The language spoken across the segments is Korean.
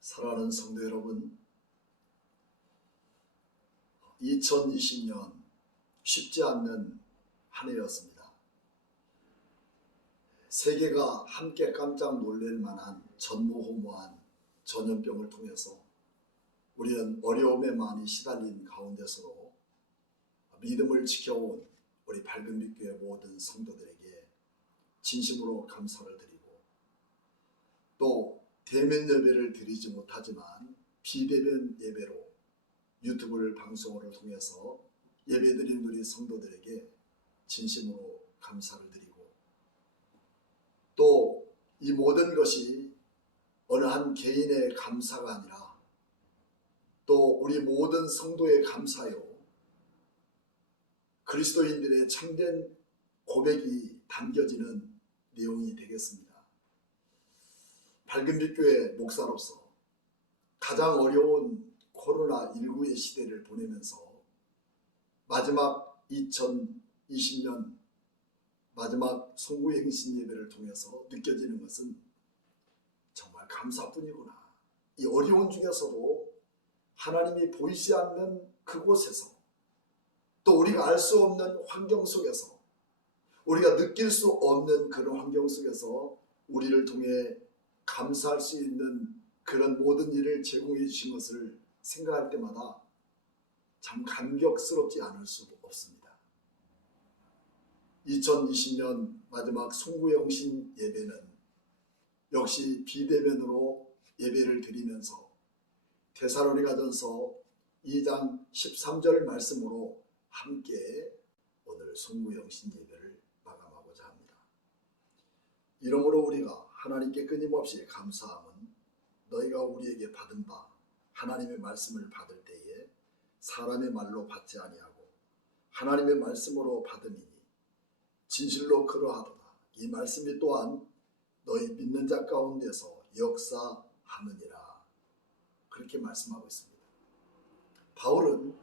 사랑하는 성도 여러분, 2020년 쉽지 않는 한 해였습니다. 세계가 함께 깜짝 놀랄 만한 전무후무한 전염병을 통해서 우리는 어려움에 많이 시달린 가운데서도 믿음을 지켜온 우리 밝은빛교회 모든 성도들에게 진심으로 감사를 드리고, 또 대면 예배를 드리지 못하지만 비대면 예배로 유튜브 방송을 통해서 예배드린 우리 성도들에게 진심으로 감사를 드리고, 또 이 모든 것이 어느 한 개인의 감사가 아니라 또 우리 모든 성도의 감사요, 그리스도인들의 참된 고백이 담겨지는 내용이 되겠습니다. 밝은빛교회 목사로서 가장 어려운 코로나19의 시대를 보내면서 마지막 2020년 마지막 송구행신 예배를 통해서 느껴지는 것은 정말 감사뿐이구나. 이 어려운 중에서도 하나님이 보이지 않는 그곳에서, 또 우리가 알 수 없는 환경 속에서, 우리가 느낄 수 없는 그런 환경 속에서 우리를 통해 감사할 수 있는 그런 모든 일을 제공해 주신 것을 생각할 때마다 참 감격스럽지 않을 수 없습니다. 2020년 마지막 송구영신 예배는 역시 비대면으로 예배를 드리면서 데살로니가전서 2장 13절 말씀으로 함께 오늘 송구영신 예배를 마감하고자 합니다. 이러므로 우리가 하나님께 끊임없이 감사함은 너희가 우리에게 받은 바 하나님의 말씀을 받을 때에 사람의 말로 받지 아니하고 하나님의 말씀으로 받음이니 진실로 그러하도다. 이 말씀이 또한 너희 믿는 자 가운데서 역사하느니라. 그렇게 말씀하고 있습니다. 바울은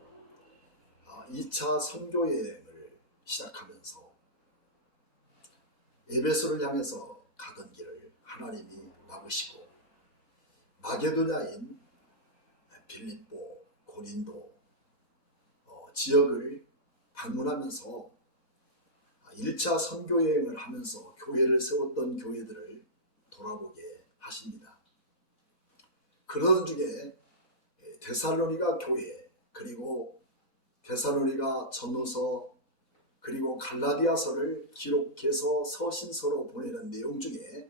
2차 선교 여행을 시작하면서 에베소를 향해서 가던 길을 하나님이 막으시고 마게도냐인 빌립보, 고린도 지역을 방문하면서 1차 선교 여행을 하면서 교회를 세웠던 교회들을 돌아보게 하십니다. 그러던 중에 데살로니가 교회, 그리고 데살로니가 전후서, 그리고 갈라디아서를 기록해서 서신서로 보내는 내용 중에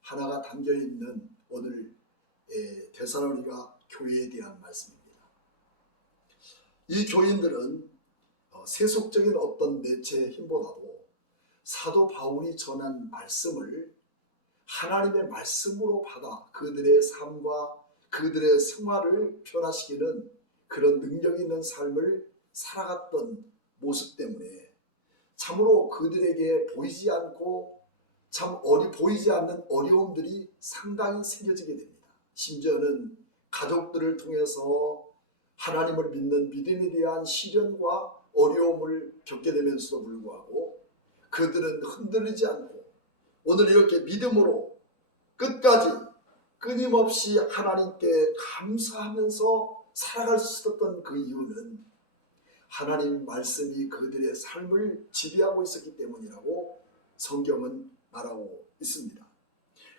하나가 담겨있는 오늘 데살로니가 교회에 대한 말씀입니다. 이 교인들은 세속적인 어떤 매체의 힘보다도 사도 바울이 전한 말씀을 하나님의 말씀으로 받아 그들의 삶과 그들의 생활을 변화시키는 그런 능력 있는 삶을 살아갔던 모습 때문에 참으로 그들에게 보이지 않고 보이지 않는 어려움들이 상당히 생겨지게 됩니다. 심지어는 가족들을 통해서 하나님을 믿는 믿음에 대한 시련과 어려움을 겪게 되면서도 불구하고 그들은 흔들리지 않고 오늘 이렇게 믿음으로 끝까지 끊임없이 하나님께 감사하면서 살아갈 수 있었던 그 이유는 하나님 말씀이 그들의 삶을 지배하고 있었기 때문이라고 성경은 말하고 있습니다.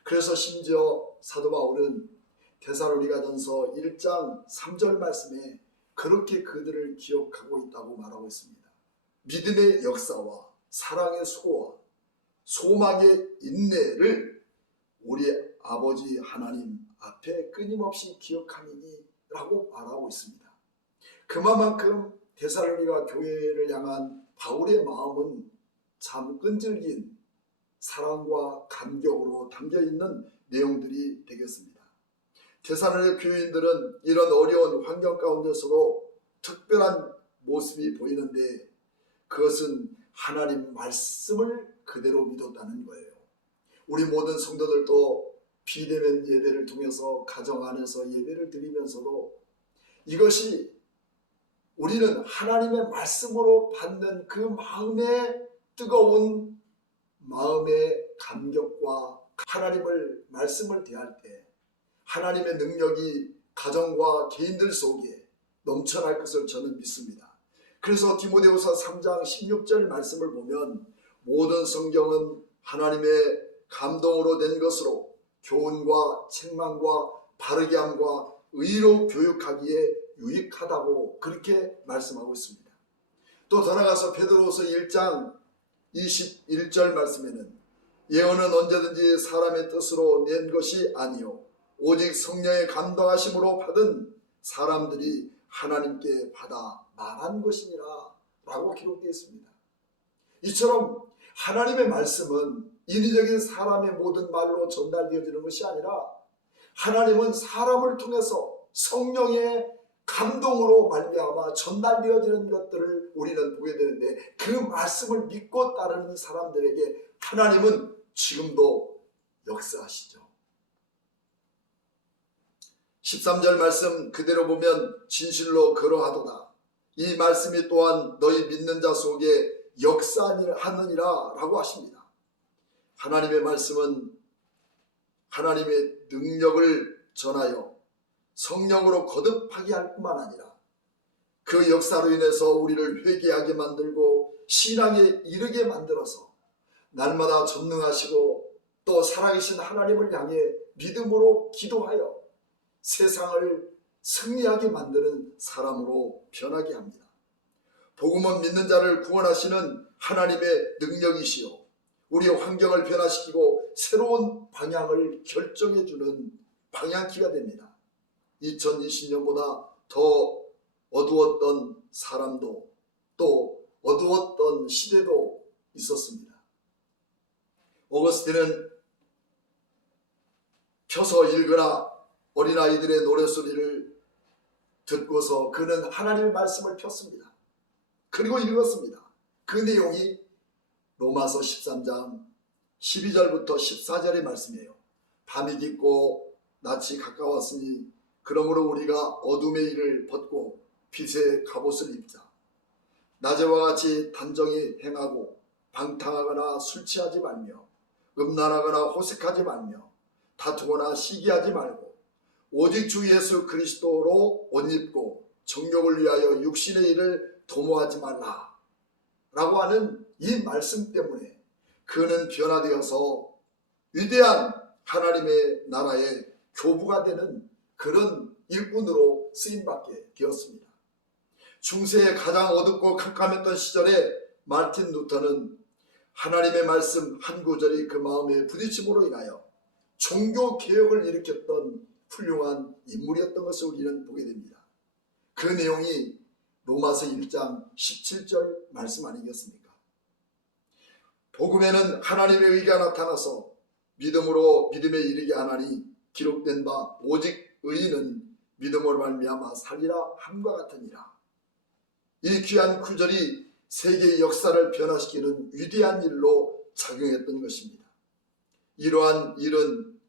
그래서 심지어 사도 바울은 데살로니가전서 1장 3절 말씀에 그렇게 그들을 기억하고 있다고 말하고 있습니다. 믿음의 역사와 사랑의 수고와 소망의 인내를 우리 아버지 하나님 앞에 끊임없이 기억하니니 라고 말하고 있습니다. 그만큼 데살로니가 교회를 향한 바울의 마음은 참 끈질긴 사랑과 감격으로 담겨있는 내용들이 되겠습니다. 데살로니가 교인들은 이런 어려운 환경 가운데서도 특별한 모습이 보이는데 그것은 하나님 말씀을 그대로 믿었다는 거예요. 우리 모든 성도들도 비대면 예배를 통해서 가정 안에서 예배를 드리면서도 이것이 우리는 하나님의 말씀으로 받는 그 마음의 뜨거운 마음의 감격과 하나님을 말씀을 대할 때 하나님의 능력이 가정과 개인들 속에 넘쳐날 것을 저는 믿습니다. 그래서 디모데후서 3장 16절 말씀을 보면 모든 성경은 하나님의 감동으로 된 것으로 교훈과 책망과 바르게 함과 의로 교육하기에 유익하다고 그렇게 말씀하고 있습니다. 또 더 나아가서 베드로후서 1장 21절 말씀에는 예언은 언제든지 사람의 뜻으로 낸 것이 아니요 오직 성령의 감동하심으로 받은 사람들이 하나님께 받아 말한 것이니라 라고 기록되어 있습니다. 이처럼 하나님의 말씀은 인위적인 사람의 모든 말로 전달되어지는 것이 아니라 하나님은 사람을 통해서 성령의 감동으로 말미암아 전달되어지는 것들을 우리는 보게 되는데 그 말씀을 믿고 따르는 사람들에게 하나님은 지금도 역사하시죠. 13절 말씀 그대로 보면 진실로 그러하도다. 이 말씀이 또한 너희 믿는 자 속에 역사하느니라 라고 하십니다. 하나님의 말씀은 하나님의 능력을 전하여 성령으로 거듭하게 할 뿐만 아니라 그 역사로 인해서 우리를 회개하게 만들고 신앙에 이르게 만들어서 날마다 전능하시고 또 살아계신 하나님을 향해 믿음으로 기도하여 세상을 승리하게 만드는 사람으로 변하게 합니다. 복음은 믿는 자를 구원하시는 하나님의 능력이시요 우리의 환경을 변화시키고 새로운 방향을 결정해주는 방향키가 됩니다. 2020년보다 더 어두웠던 사람도 또 어두웠던 시대도 있었습니다. 오거스틴은 펴서 읽으라 어린아이들의 노래소리를 듣고서 그는 하나님의 말씀을 폈습니다. 그리고 읽었습니다. 그 내용이 로마서 13장 12절부터 14절의 말씀이에요. 밤이 깊고 낯이 가까웠으니 그러므로 우리가 어둠의 일을 벗고 빛의 갑옷을 입자. 낮에와 같이 단정히 행하고 방탕하거나 술 취하지 말며 음란하거나 호색하지 말며 다투거나 시기하지 말고 오직 주 예수 그리스도로 옷 입고 정욕을 위하여 육신의 일을 도모하지 말라 라고 하는 이 말씀 때문에 그는 변화되어서 위대한 하나님의 나라의 교부가 되는 그런 일꾼으로 쓰임받게 되었습니다. 중세의 가장 어둡고 캄캄했던 시절에 마르틴 루터는 하나님의 말씀 한 구절이 그 마음에 부딪힘으로 인하여 종교개혁을 일으켰던 훌륭한 인물이었던 것을 우리는 보게 됩니다. 그 내용이 로마서 1장 17절 말씀 아니겠습니까? 복음에는 하나님의 의가 나타나서 믿음으로 믿음에 이르게 하나니 기록된 바 오직 의인은 믿음으로 말미암아 살리라 함과 같으니라. 이 귀한 구절이 세계의 역사를 변화시키는 위대한 일로 작용했던 것입니다. 이러한 일은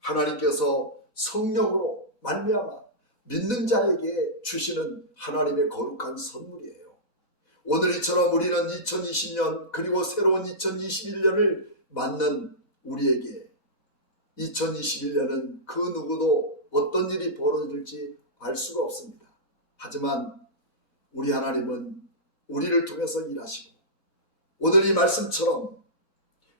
하나님께서 성령으로 말미암아 믿는 자에게 주시는 하나님의 거룩한 선물이에요. 오늘 이처럼 우리는 2020년 그리고 새로운 2021년을 맞는 우리에게 2021년은 그 누구도 어떤 일이 벌어질지 알 수가 없습니다. 하지만 우리 하나님은 우리를 통해서 일하시고 오늘 이 말씀처럼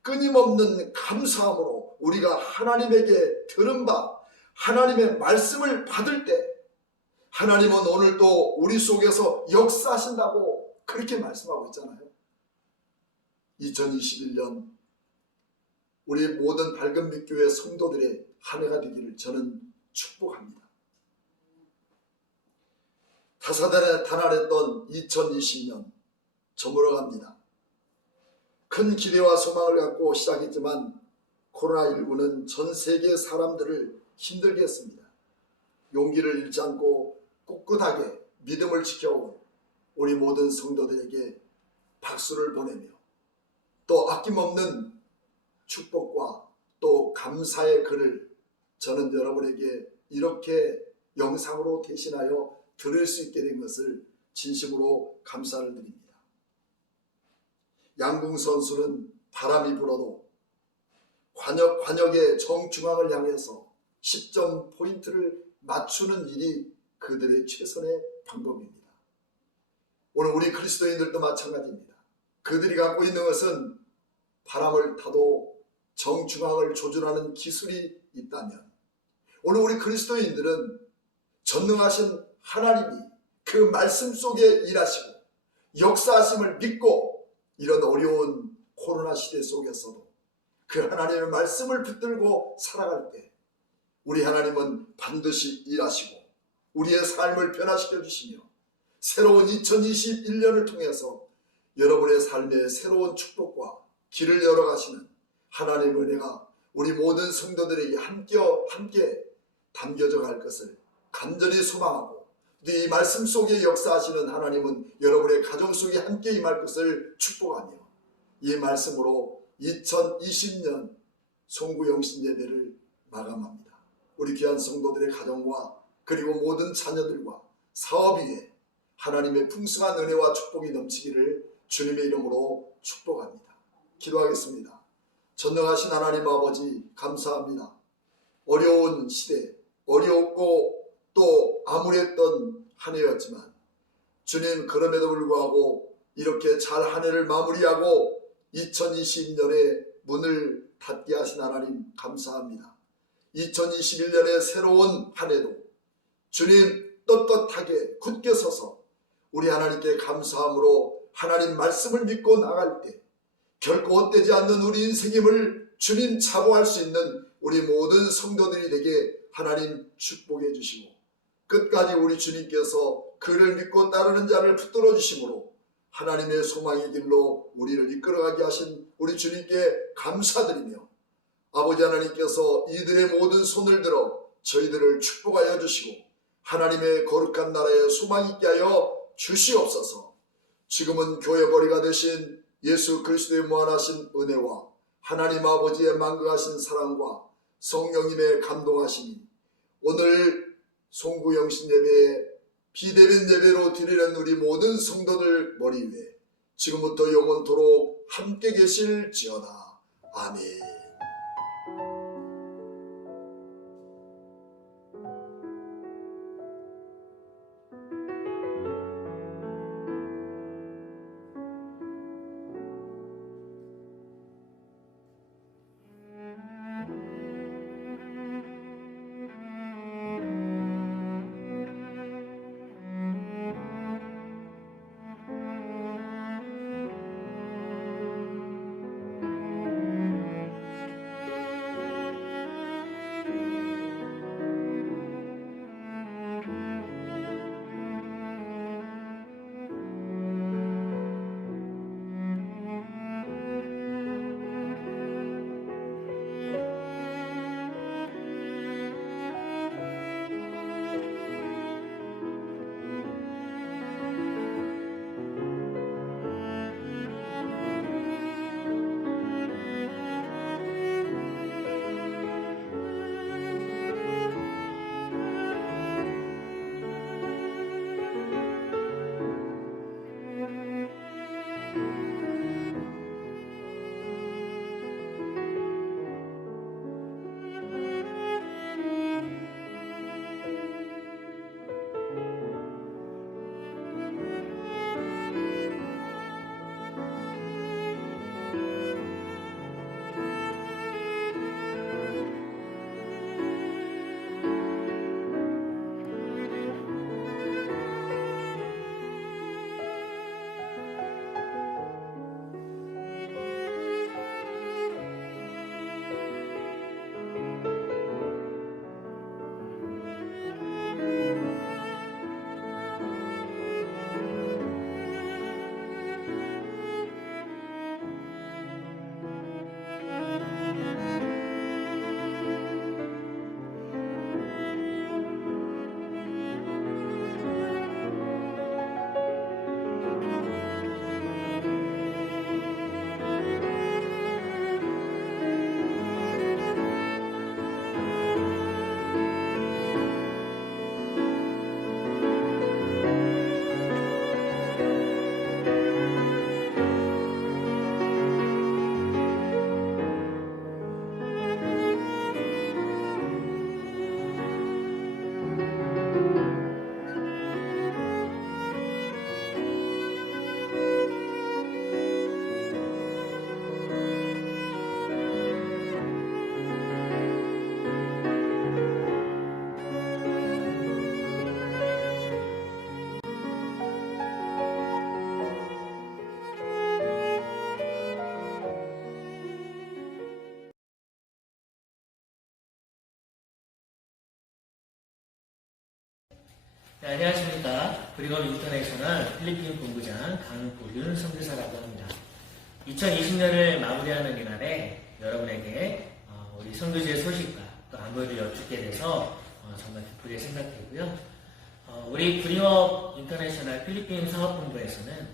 끊임없는 감사함으로 우리가 하나님에게 들은 바 하나님의 말씀을 받을 때 하나님은 오늘도 우리 속에서 역사하신다고 그렇게 말씀하고 있잖아요. 2021년 우리 모든 밝은 빛교회 성도들의 한 해가 되기를 저는 축복합니다. 다사다난에 달아냈던 2020년 저물어갑니다. 큰 기대와 소망을 갖고 시작했지만 코로나19는 전 세계 사람들을 힘들게 했습니다. 용기를 잃지 않고 꿋꿋하게 믿음을 지켜온 우리 모든 성도들에게 박수를 보내며 또 아낌없는 축복과 또 감사의 글을 저는 여러분에게 이렇게 영상으로 대신하여 들을 수 있게 된 것을 진심으로 감사를 드립니다. 양궁 선수는 바람이 불어도 관역의 정중앙을 향해서 10점 포인트를 맞추는 일이 그들의 최선의 방법입니다. 오늘 우리 그리스도인들도 마찬가지입니다. 그들이 갖고 있는 것은 바람을 타도 정중앙을 조준하는 기술이 있다면, 오늘 우리 그리스도인들은 전능하신 하나님이 그 말씀 속에 일하시고 역사하심을 믿고 이런 어려운 코로나 시대 속에서도 그 하나님의 말씀을 붙들고 살아갈 때 우리 하나님은 반드시 일하시고 우리의 삶을 변화시켜 주시며 새로운 2021년을 통해서 여러분의 삶에 새로운 축복과 길을 열어가시는 하나님의 은혜가 우리 모든 성도들에게 함께 담겨져 갈 것을 간절히 소망하고, 이 말씀 속에 역사하시는 하나님은 여러분의 가정 속에 함께 임할 것을 축복하며, 이 말씀으로 2020년 송구영신 예배를 마감합니다. 우리 귀한 성도들의 가정과 그리고 모든 자녀들과 사업 위에 하나님의 풍성한 은혜와 축복이 넘치기를 주님의 이름으로 축복합니다. 기도하겠습니다. 전능하신 하나님 아버지, 감사합니다. 어려운 시대, 어려웠고 또 암울했던 한 해였지만 주님, 그럼에도 불구하고 이렇게 잘 한 해를 마무리하고 2020년에 문을 닫게 하신 하나님 감사합니다. 2021년의 새로운 한 해도 주님 떳떳하게 굳게 서서 우리 하나님께 감사함으로 하나님 말씀을 믿고 나갈 때 결코 헛되지 않는 우리 인생임을 주님 자부할 수 있는 우리 모든 성도들이 되게 하나님 축복해 주시고, 끝까지 우리 주님께서 그를 믿고 따르는 자를 붙들어 주심으로 하나님의 소망의 길로 우리를 이끌어가게 하신 우리 주님께 감사드리며, 아버지 하나님께서 이들의 모든 손을 들어 저희들을 축복하여 주시고 하나님의 거룩한 나라에 소망 있게 하여 주시옵소서. 지금은 교회 머리가 되신 예수 그리스도의 무한하신 은혜와 하나님 아버지의 만극하신 사랑과 성령님의 감동하심이 오늘 송구영신 예배에 비대면 예배로 드리는 우리 모든 성도들 머리 위에 지금부터 영원토록 함께 계실지어다. 아멘. 네, 안녕하십니까. 브리검 인터내셔널 필리핀 본부장 강보윤 선교사라고 합니다. 2020년을 마무리하는 이날에 여러분에게 우리 선교지의 소식과 또 안부를 여쭙게 돼서 정말 기쁘게 생각되고요. 우리 브리검 인터내셔널 필리핀 사업본부에서는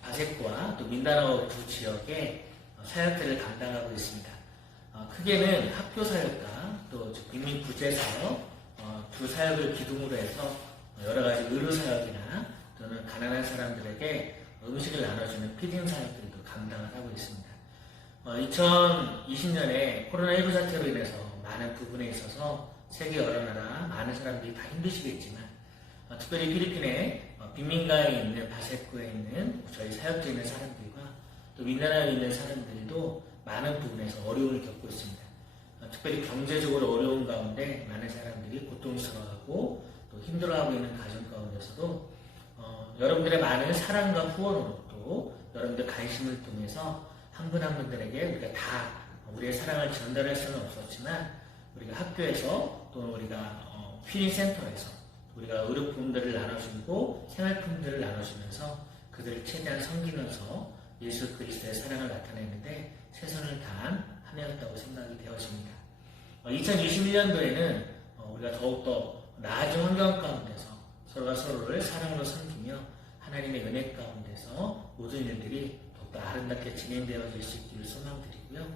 바세코와 또 민다나오 두 지역의 사역들을 담당하고 있습니다. 크게는 학교 사역과 또 빈민 구제 사역, 두 사역을 기둥으로 해서 여러 가지 의료 사역이나 또는 가난한 사람들에게 음식을 나눠주는 피딩 사역들도 감당을 하고 있습니다. 2020년에 코로나19 사태로 인해서 많은 부분에 있어서 세계 여러 나라 많은 사람들이 다 힘드시겠지만 특별히 필리핀의 빈민가에 있는 바세코에 있는 저희 사역지에 있는 사람들과 또 민다나오에 있는 사람들도 많은 부분에서 어려움을 겪고 있습니다. 특별히 경제적으로 어려운 가운데 많은 사람들이 고통스러워하고 또 힘들어하고 있는 가정 가운데서도 여러분들의 많은 사랑과 후원으로 또 여러분들 관심을 통해서 한 분 한 분들에게 우리가 다 우리의 사랑을 전달할 수는 없었지만 우리가 학교에서 또는 우리가 피딩센터에서 우리가 의료품들을 나눠주고 생활품들을 나눠주면서 그들을 최대한 섬기면서 예수 그리스도의 사랑을 나타내는데 최선을 다한 한 해였다고 생각이 되어집니다. 2021년도에는 우리가 더욱더 나아진 환경 가운데서 서로가 서로를 사랑으로 섬기며 하나님의 은혜 가운데서 모든 일들이 더욱더 아름답게 진행되어질 수 있기를 소망드리고요.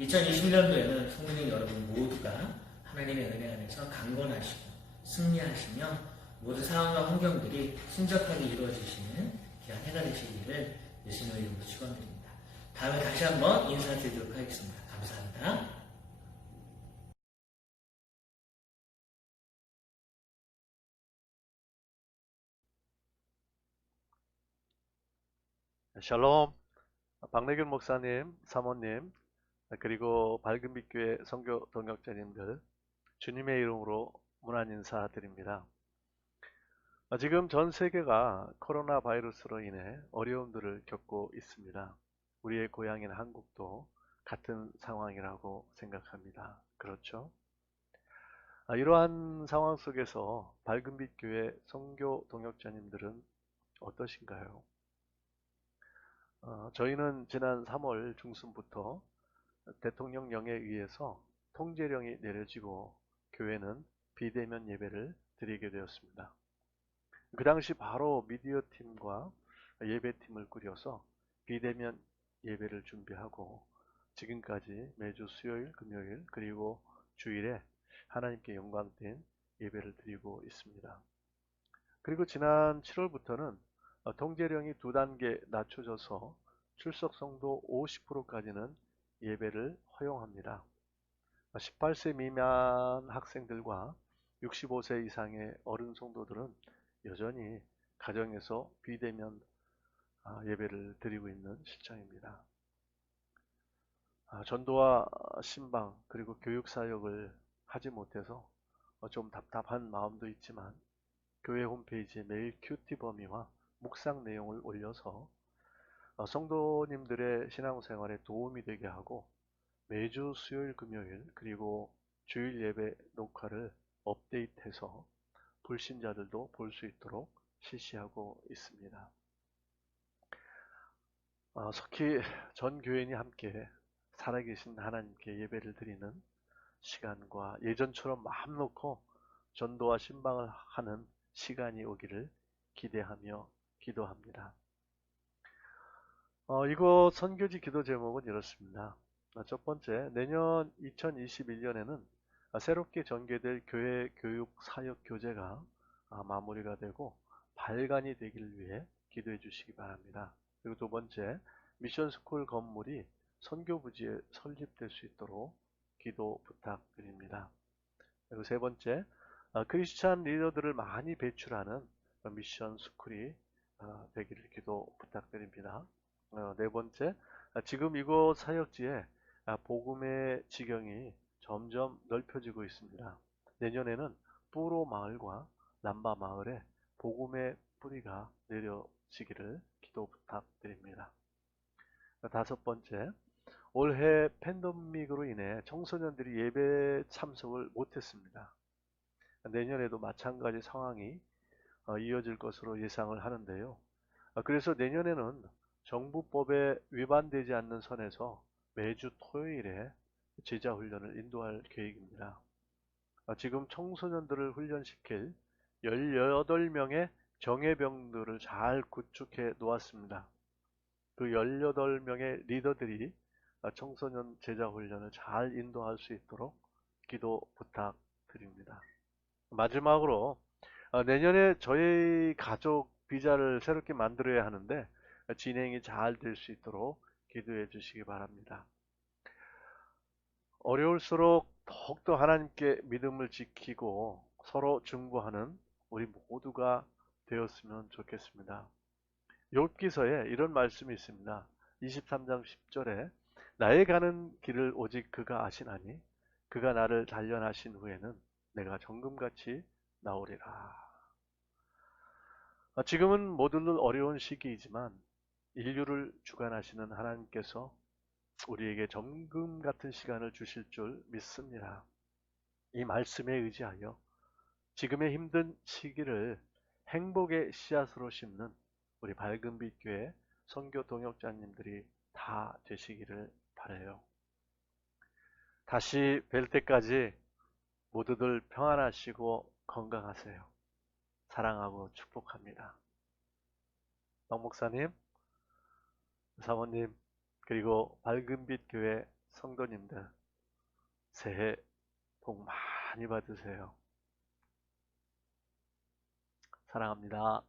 2021년도에는 성도님 여러분 모두가 하나님의 은혜 안에서 강건하시고 승리하시며 모든 상황과 환경들이 순적하게 이루어지시는 귀한 해가 되시기를 예수님의 이름으로 축원드립니다. 다음에 다시 한번 인사드리도록 하겠습니다. 감사합니다. 샬롬, 박래균 목사님, 사모님, 그리고 밝은빛 교회 선교 동역자님들, 주님의 이름으로 문안 인사드립니다. 지금 전 세계가 코로나 바이러스로 인해 어려움들을 겪고 있습니다. 우리의 고향인 한국도 같은 상황이라고 생각합니다. 그렇죠? 이러한 상황 속에서 밝은빛 교회 선교 동역자님들은 어떠신가요? 저희는 지난 3월 중순부터 대통령령에 의해서 통제령이 내려지고 교회는 비대면 예배를 드리게 되었습니다. 그 당시 바로 미디어 팀과 예배팀을 꾸려서 비대면 예배를 준비하고 지금까지 매주 수요일, 금요일, 그리고 주일에 하나님께 영광된 예배를 드리고 있습니다. 그리고 지난 7월부터는 통제령이 두 단계 낮춰져서 출석 성도 50%까지는 예배를 허용합니다. 18세 미만 학생들과 65세 이상의 어른 성도들은 여전히 가정에서 비대면 예배를 드리고 있는 실정입니다. 전도와 신방 그리고 교육 사역을 하지 못해서 좀 답답한 마음도 있지만 교회 홈페이지에 매일 큐티 범위와 묵상 내용을 올려서 성도님들의 신앙생활에 도움이 되게 하고 매주 수요일, 금요일 그리고 주일 예배 녹화를 업데이트해서 불신자들도 볼 수 있도록 실시하고 있습니다. 속히 전 교인이 함께 살아계신 하나님께 예배를 드리는 시간과 예전처럼 마음 놓고 전도와 신방을 하는 시간이 오기를 기대하며 기도합니다. 이곳 선교지 기도 제목은 이렇습니다. 첫 번째, 내년 2021년에는 새롭게 전개될 교회 교육 사역 교재가 마무리가 되고 발간이 되기를 위해 기도해 주시기 바랍니다. 그리고 두 번째, 미션스쿨 건물이 선교부지에 설립될 수 있도록 기도 부탁드립니다. 그리고 세 번째, 크리스찬 리더들을 많이 배출하는 미션스쿨이 되기를 기도 부탁드립니다. 네 번째, 지금 이곳 사역지에 복음의 지경이 점점 넓혀지고 있습니다. 내년에는 뿌로 마을과 남바 마을에 복음의 뿌리가 내려지기를 기도 부탁드립니다. 다섯 번째, 올해 팬데믹으로 인해 청소년들이 예배 참석을 못했습니다. 내년에도 마찬가지 상황이 이어질 것으로 예상을 하는데요. 그래서 내년에는 정부법에 위반되지 않는 선에서 매주 토요일에 제자훈련을 인도할 계획입니다. 지금 청소년들을 훈련시킬 18명의 정예병들을 잘 구축해 놓았습니다. 그 18명의 리더들이 청소년 제자훈련을 잘 인도할 수 있도록 기도 부탁드립니다. 마지막으로 내년에 저희 가족 비자를 새롭게 만들어야 하는데 진행이 잘 될 수 있도록 기도해 주시기 바랍니다. 어려울수록 더욱더 하나님께 믿음을 지키고 서로 증거하는 우리 모두가 되었으면 좋겠습니다. 욥기서에 이런 말씀이 있습니다. 23장 10절에 나의 가는 길을 오직 그가 아시나니 그가 나를 단련하신 후에는 내가 정금같이 나오리라. 지금은 모두들 어려운 시기이지만 인류를 주관하시는 하나님께서 우리에게 정금 같은 시간을 주실 줄 믿습니다. 이 말씀에 의지하여 지금의 힘든 시기를 행복의 씨앗으로 심는 우리 밝은빛 교회 선교 동역자님들이 다 되시기를 바라요. 다시 뵐 때까지 모두들 평안하시고 건강하세요. 사랑하고 축복합니다. 박 목사님, 사모님, 그리고 밝은빛 교회 성도님들 새해 복 많이 받으세요. 사랑합니다.